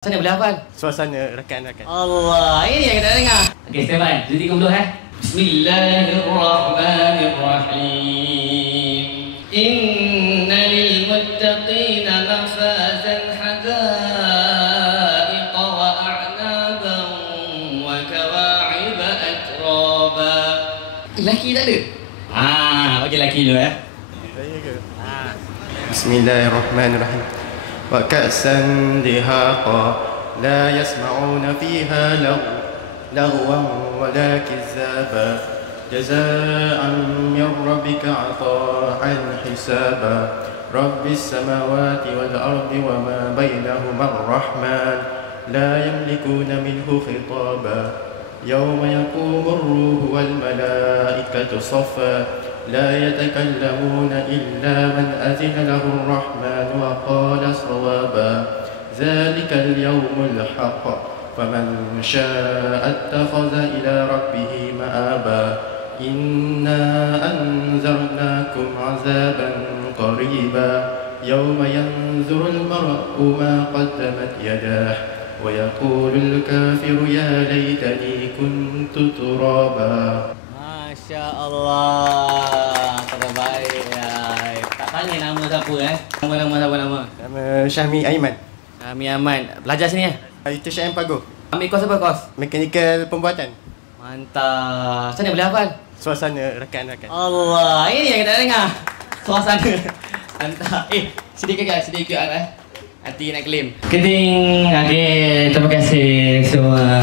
Sana boleh hafal? Suasana rakan-rakan. Allah, ini yang kita nak dengar. Okey, stand by. 2, 3, dulu Bismillahirrahmanirrahim. Inna lil muttaqina mafazan hadaiqa wa a'naban wa kawa'iba atraba. Laki tak ada? Bagi laki dulu Saya ke? Bismillahirrahmanirrahim. Wa ka'san dihaqa la yasma'una fiha lagwan wala kizaba jazaa'an min rabbika 'ata'an hisaba rabbis samawati wal ardi wa ma bainahuma ar-rahman la yamlikuna minhu khitaba yawma yaqumu ar-ruhu wal malaa'ikatu saffan لا يتكلمون إلا من أذن له الرحمن وقال صوابا ذلك اليوم الحق فمن شاء اتخذ إلى ربه مآبا إنا أنذرناكم عذابا قريبا يوم ينظر المرء ما قدمت يداه ويقول الكافر يا ليتني كنت ترابا. Masya Allah, terbaik ya. Tak tanya nama siapa Nama. Nama Syahmi Aiman. Syahmi Aiman. Pelajar sini ya? Itu Syahmi Pago. Ambil kos apa kos? Mekanikal pembuatan. Mantap. Sana boleh hafal? Suasana rakan-rakan. Allah, ini yang kita nak dengar. Suasana. Mantap. Sedikit Nanti nak claim. Keting. Okey, terima kasih semua.